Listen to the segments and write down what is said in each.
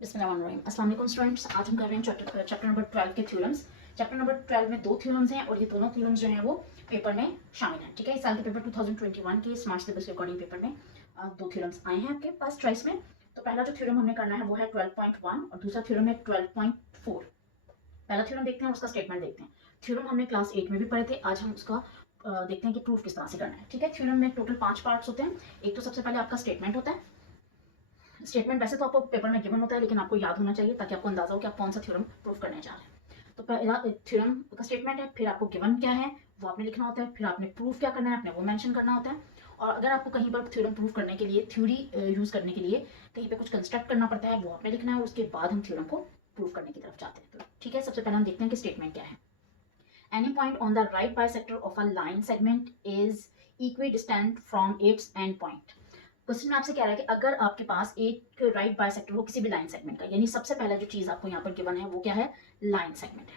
बिस्मिल्लाहिर्रहमानिर्रहीम। अस्सलाम वालेकुम स्टूडेंट्स, आज हम कर रहे हैं चैप्टर नंबर 12 के थ्योरम्स। चैप्टर नंबर 12 में 2 थ्योरम्स हैं और ये दोनों थ्योरम्स जो हैं वो पेपर में शामिल हैं। ठीक है, इस साल के पेपर 2021 के स्मार्ट सिलेबस के अकॉर्डिंग पेपर में 2 थ्योरम्स आए हैं आपके पास चॉइस में। तो पहला जो थ्योरम हमने करना है वो है 12.1 और दूसरा थ्योरम है 12.4। पहला थ्योरम देखते हैं, उसका स्टेटमेंट देखते हैं। थ्योरम हमने क्लास 8 में भी पढ़े थे, आज हम उसका देखते हैं कि प्रूफ किस तरह से करना है। ठीक है, थ्योरम में टोटल 5 पार्ट्स होते हैं। एक तो सबसे पहले आपका स्टेटमेंट होता है। स्टेटमेंट वैसे तो आपको पेपर में गिवन होता है, लेकिन आपको याद होना चाहिए ताकि आपको अंदाजा हो कि आप कौन सा थ्योरम प्रूफ करने जा रहे हैं। तो पहला थ्योरम का स्टेटमेंट है, फिर आपको गिवन क्या है वो आपने लिखना होता है, फिर आपने प्रूफ क्या करना है आपने वो मेंशन करना होता है। और अगर आपको कहीं पर थ्योरम प्रूफ करने के लिए थ्योरी यूज करने के लिए कहीं पे कुछ कंस्ट्रक्ट करना पड़ता है वो आपने लिखना है, उसके बाद हम थ्योरम को प्रूफ करने की तरफ जाते हैं। तो ठीक है, सबसे पहले हम देखते हैं कि स्टेटमेंट क्या है। Any point on the right bisector of a line segment is equidistant from its end point. Question में आपसे कह रहा है कि अगर आपके पास एक राइट बाइसेक्टर हो किसी भी लाइन सेगमेंट का, यानी सबसे पहला जो चीज आपको यहाँ पर गिवन है वो क्या है, लाइन सेगमेंट है।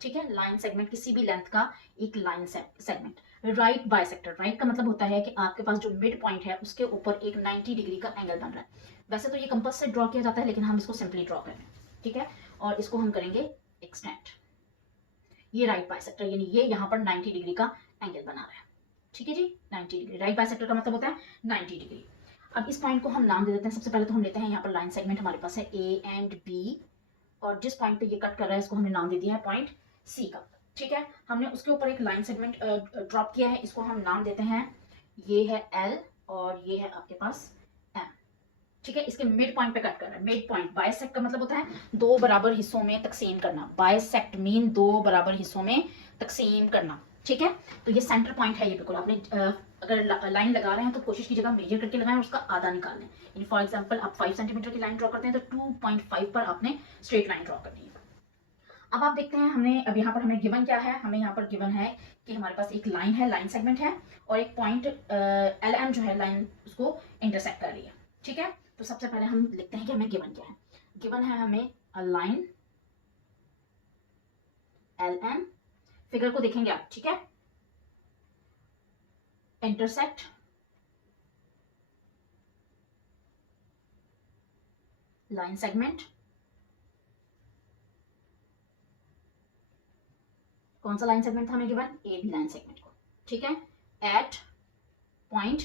ठीक है, लाइन सेगमेंट किसी भी लेंथ का एक line segment right bisector. Right का मतलब होता है कि आपके पास जो मिड पॉइंट है उसके ऊपर एक 90 डिग्री का एंगल बन रहा है। वैसे तो ये कंपास से ड्रॉ किया जाता है, लेकिन हम इसको सिंपली ड्रॉ कर रहे हैं। ठीक है, और इसको हम करेंगे एक्सटेंड। ये राइट बाइसेक्टर यानी ये यहाँ पर 90 डिग्री का एंगल बना रहा है। ठीक है जी, 90 डिग्री राइट बाइसेक्टर का मतलब होता है 90 डिग्री। अब इस पॉइंट को हम नाम दे देते हैं। सबसे पहले तो हम लेते हैं यहाँ पर लाइन सेगमेंट हमारे पास है ए एंड बी, और जिस पॉइंट पे ये कट कर रहा है इसको हमने नाम दे दिया है पॉइंट सी का। ठीक है, हमने उसके ऊपर एक लाइन सेगमेंट ड्रॉप किया है, इसको हम नाम देते हैं, ये है एल और ये है आपके पास एम। ठीक है, इसके मिड पॉइंट पे कट कर रहा है। मिड पॉइंट, बाइसेक्ट का मतलब होता है दो बराबर हिस्सों में तकसीम करना। बाइसेक्ट मीन दो बराबर हिस्सों में तकसीम करना। ठीक है, तो ये सेंटर पॉइंट है। ये बिल्कुल आपने अगर लाइन लगा रहे हैं तो कोशिश कीजिएगा मेजर करके लगाएं और उसका आधा निकाल लें। यानी फॉर एग्जांपल आप 5 सेंटीमीटर की लाइन ड्रॉ करते हैं तो 2.5 पर आपने स्ट्रेट लाइन ड्रॉ करनी है। अब आप देखते हैं हमने अब यहाँ पर हमें गिवन क्या है, हमें यहाँ पर गिवन है कि हमारे पास एक लाइन है, लाइन सेगमेंट है, और एक पॉइंट एल एम जो है लाइन उसको इंटरसेक्ट कर रही है। ठीक है, तो सबसे पहले हम लिखते हैं कि हमें गिवन क्या है। गिवन है हमें a line L M, figure को देखेंगे आप। ठीक है, इंटरसेक्ट लाइन सेगमेंट, कौन सा लाइन सेगमेंट था हमें given, A B line segment को। ठीक है, एट पॉइंट,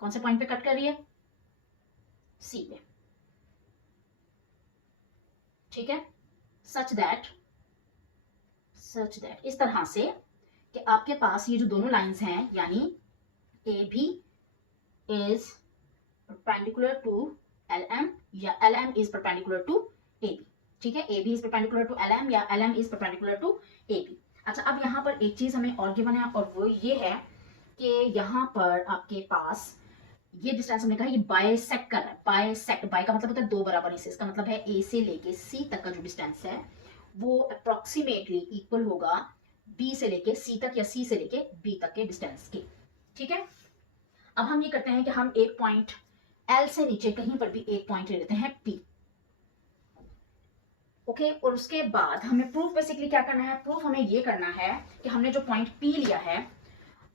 कौन से पॉइंट पे कट कर रही है, सी पे। ठीक है, सच दैट इस तरह से कि आपके पास ये जो दोनों लाइंस हैं यानी A B is perpendicular to L M या L M is perpendicular to A B. ठीक है, A B is perpendicular to L M या L M is perpendicular to A B. अच्छा, अब यहाँ पर एक चीज हमें और गिवन है और वो ये है कि यहाँ पर आपके पास ये डिस्टेंस हमने कहा ये बाइसेक्ट कर रहा है। बाइसेक्ट, बाय का मतलब होता है दो बराबर हिस्से, इसका मतलब है ए से लेके सी तक का जो डिस्टेंस है वो अप्रोक्सीमेटली इक्वल होगा बी से लेके सी तक या सी से लेके बी तक के डिस्टेंस के। ठीक है, अब हम ये करते हैं कि हम एक पॉइंट एल से नीचे कहीं पर भी एक पॉइंट ले लेते हैं पी। ओके, और उसके बाद हमें प्रूफ बेसिकली क्या करना है, प्रूफ हमें ये करना है कि हमने जो पॉइंट पी लिया है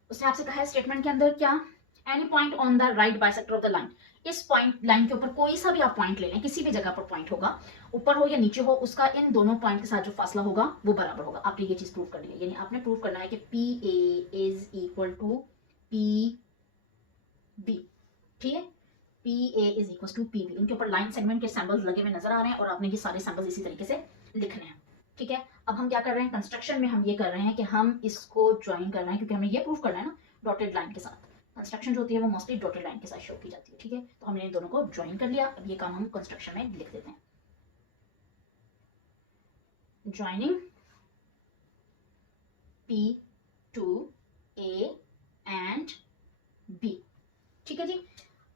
उसने आपसे कहा है स्टेटमेंट के अंदर क्या, any point on the right bisector of the line. इस पॉइंट लाइन के ऊपर कोई सा भी आप पॉइंट ले लें, किसी भी जगह पर पॉइंट होगा, ऊपर हो या नीचे हो, उसका इन दोनों पॉइंट के साथ जो फासला होगा वो बराबर होगा। आपने ये चीज प्रूव करनी है, यानी आपने प्रूव करना है कि P A is equal to P B. ठीक है, P A is equal to P B. इनके ऊपर लाइन सेगमेंट के सैंबल्स लगे हुए नजर आ रहे हैं और आपने ये सारे सैंबल्स इसी तरीके से लिखने हैं। ठीक है, अब हम क्या कर रहे हैं, कंस्ट्रक्शन में हम ये कर रहे हैं कि हम इसको ज्वाइन कर रहे हैं, क्योंकि हमें ये प्रूव करना है ना डॉटेड लाइन के साथ। कंस्ट्रक्शन जो होती है वो मोस्टली डॉटेड लाइन के साथ शो की जाती है। ठीक है, तो हमने इन दोनों को ज्वाइन कर लिया। अब ये काम हम कंस्ट्रक्शन में लिख देते हैं, joining P to A and B. ठीक है जी,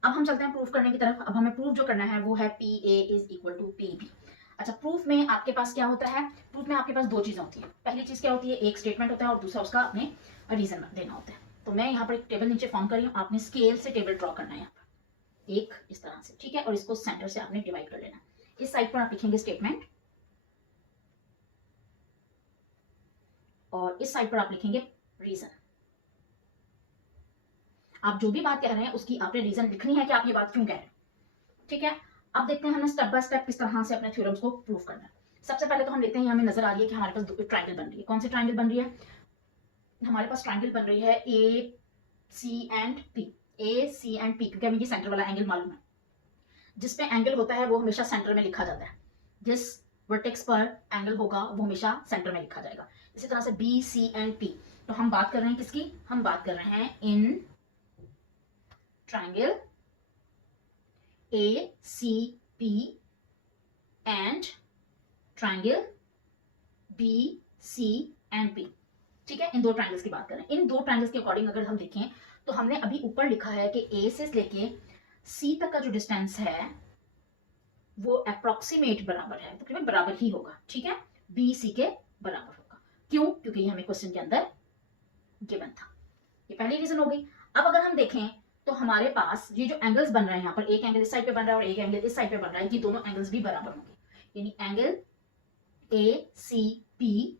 अब हम चलते हैं प्रूफ करने की तरफ। अब हमें प्रूफ जो करना है वो है P A is equal to P B. अच्छा, प्रूफ में आपके पास क्या होता है, प्रूफ में आपके पास दो चीजें होती है। पहली चीज क्या होती है, एक स्टेटमेंट होता है और दूसरा उसका अपने रीजन देना होता है। तो मैं यहाँ पर एक टेबल नीचे फॉर्म कर रही हूँ, आपने स्केल से टेबल ड्रॉ करना है यहाँ पर एक इस तरह से। ठीक है, और इसको सेंटर से आपने डिवाइड कर लेना। इस साइड पर आप लिखेंगे स्टेटमेंट और इस साइड पर आप लिखेंगे रीजन। आप जो भी बात कह रहे हैं उसकी आपने रीजन लिखनी है कि आप ये बात क्यों कह रहे हैं। ठीक है, अब देखते हैं हमें स्टेप बाय स्टेप किस तरह से अपने थ्योरम्स को प्रूव करना है। सबसे पहले तो हम देखते हैं हमें नजर आ रही है कि हमारे पास ट्राइंगल बन रही है। कौन सी ट्राइंगल बन रही है? हमारे पास ट्राइंगल बन रही है A C and P. A C and P, क्योंकि हमें ये सेंटर वाला एंगल मालूम है। जिस पे एंगल होता है वो हमेशा सेंटर में लिखा जाता है। जिस वर्टेक्स पर एंगल होगा वो हमेशा सेंटर में लिखा जाएगा। इसी तरह से बी सी एंड पी। तो हम बात कर रहे हैं किसकी? हम बात कर रहे हैं in triangle A C P and triangle B C and P. ठीक है, इन दो ट्राइंगल्स की बात करें। इन दो ट्राइंगल्स के अकॉर्डिंग अगर हम देखें तो हमने अभी ऊपर लिखा है कि ए से लेके सी तक का जो डिस्टेंस है वो अप्रोक्सीमेट बराबर है, तकरीबन बराबर ही होगा। ठीक है, बी सी के बराबर होगा। क्यों? क्योंकि ये हमें क्वेश्चन के अंदर गिवन था। ये पहली रीजन हो गई। अब अगर हम देखें तो हमारे पास ये जो एंगल्स बन रहे हैं, यहाँ पर एक एंगल इस साइड पे बन रहा है और एक एंगल इस साइड पे बन रहा है, ये दोनों एंगल्स भी बराबर होंगे। यानी एंगल ए सी पी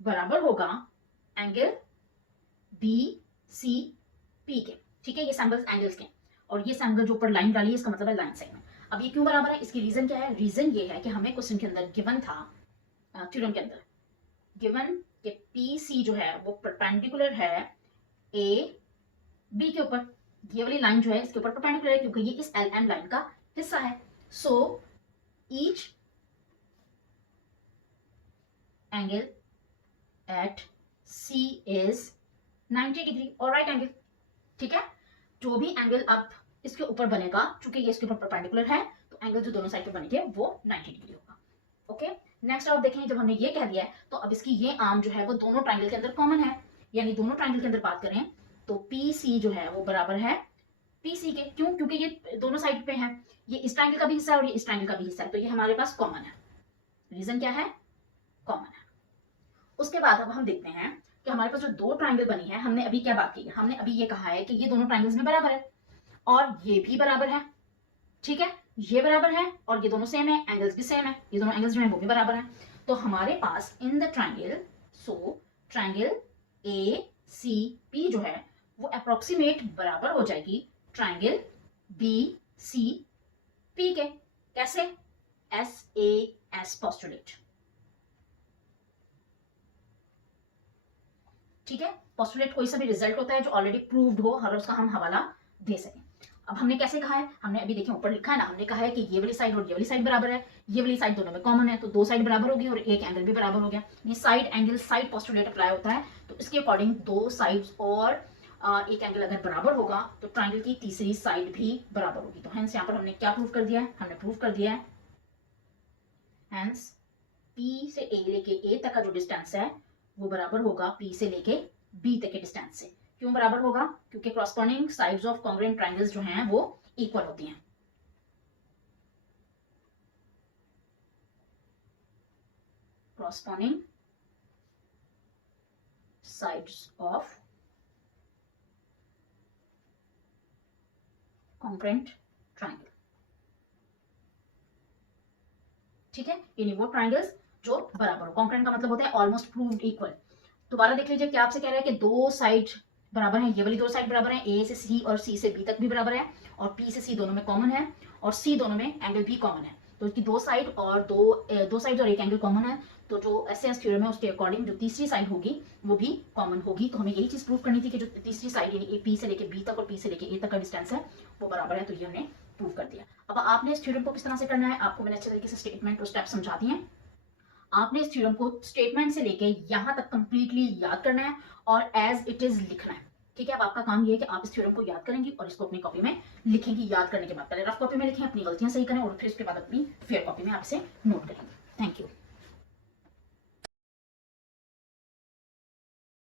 बराबर होगा एंगल बी सी पी के। ठीक है, ये एंगल्स के, और ये एंगल जो ऊपर लाइन डाली है इसका मतलब है लाइन साइड में। अब ये क्यों बराबर है? इसकी रीजन क्या है? रीजन ये है कि हमें क्वेश्चन के अंदर गिवन था, थ्योरम के अंदर गिवन कि पी सी जो है वो परपेंडिकुलर है ए बी के ऊपर। ये वाली लाइन जो है इसके ऊपर परपेंडिकुलर है क्योंकि ये इस एल एम लाइन का हिस्सा है। So each angle at C is 90 degree और राइट एंगल। ठीक है, जो भी एंगल अब इसके ऊपर बनेगा, चूंकि ये इसके ऊपर परपेंडिकुलर है तो एंगल जो दोनों साइड पे बनेंगे वो 90 डिग्री होगा। ओके, नेक्स्ट आप देखें, जब हमने ये कह दिया है तो अब इसकी ये आर्म जो है वो दोनों ट्राइंगल के अंदर कॉमन है। यानी दोनों ट्राइंगल के अंदर बात करें तो पी सी जो है वो बराबर है पी सी के। क्यों? क्योंकि ये दोनों साइड पे है, ये इस ट्राइंगल का भी हिस्सा है और ये इस ट्राइंगल का भी हिस्सा है, तो ये हमारे पास कॉमन है। रीजन क्या है? कॉमन है। उसके बाद अब हम देखते हैं कि हमारे पास जो दो ट्राइंगल बनी है, हमने अभी क्या बात की है? हमने अभी ये कहा है कि ये दोनों ट्राइंगल्स में बराबर है और ये भी बराबर है। ठीक है, ये बराबर है और ये दोनों सेम है, एंगल्स भी सेम है, ये दोनों एंगल्स जो है वो भी बराबर है। तो हमारे पास in the triangle, so triangle A C P जो है वो अप्रोक्सीमेट बराबर हो जाएगी ट्राइंगल बी सी पी के। कैसे? S A S postulate. ठीक है, पोस्टुलेट कोई सा भी रिजल्ट होता है जो ऑलरेडी प्रूव्ड हो, हर उसका हम हवाला दे सकें। अब हमने कैसे कहा है? हमने अभी देखिए ऊपर लिखा है ना, हमने कहा है कि ये वाली साइड और ये वाली साइड बराबर है, ये वाली साइड दोनों में कॉमन है, तो दो साइड बराबर होगी और एक एंगल भी बराबर हो गया। ये side angle side postulate apply होता है, तो इसके अकॉर्डिंग दो साइड्स और एक एंगल अगर बराबर होगा तो ट्राइंगल की तीसरी साइड भी बराबर होगी। तो हेंस यहाँ पर हमने क्या प्रूव कर दिया है? हमने प्रूव कर दिया है हेंस पी से ए लेके ए तक का जो डिस्टेंस है वो बराबर होगा पी से लेके बी तक के डिस्टेंस से। क्यों बराबर होगा? क्योंकि corresponding sides of congruent triangles जो हैं वो इक्वल होती हैं। Corresponding sides of congruent triangle. ठीक है, यानी वो ट्रायंगल्स जो बराबर हो। कॉन्ग्रुएंट का मतलब होता है ऑलमोस्ट प्रूव्ड इक्वल। दोबारा देख लीजिए, क्या आपसे कह रहा है कि दो साइड बराबर है, ये वाली दो साइड बराबर है, ए से सी और सी से बी तक भी बराबर है और पी से सी दोनों में कॉमन है और सी दोनों में एंगल भी कॉमन है। तो इसकी दो साइड और दो साइड और एक एंगल कॉमन है, तो जो एसएस थ्योरम है उसके अकॉर्डिंग जो तीसरी साइड होगी वो भी कॉमन होगी। तो हमें यही चीज प्रूव करनी थी कि जो तीसरी साइड यानी ए पी से लेके बी तक और पी से लेके ए तक का डिस्टेंस है वो बराबर है, तो ये हमने प्रूव कर दिया। अब आपने इस थ्योरम को किस तरह से करना है, आपको मैंने अच्छे तरीके से स्टेटमेंट और स्टेप समझा दिए हैं। आपने इस थ्योरम को स्टेटमेंट से लेके यहां तक कंप्लीटली याद करना है और एज इट इज लिखना है। ठीक है, अब आपका काम ये है कि आप इस थ्योरम को याद करेंगे और इसको अपनी कॉपी में लिखेंगे। याद करने के बाद पहले रफ कॉपी में लिखें, अपनी गलतियां सही करें और फिर उसके बाद अपनी फेयर कॉपी में आप इसे नोट करेंगे। Thank you.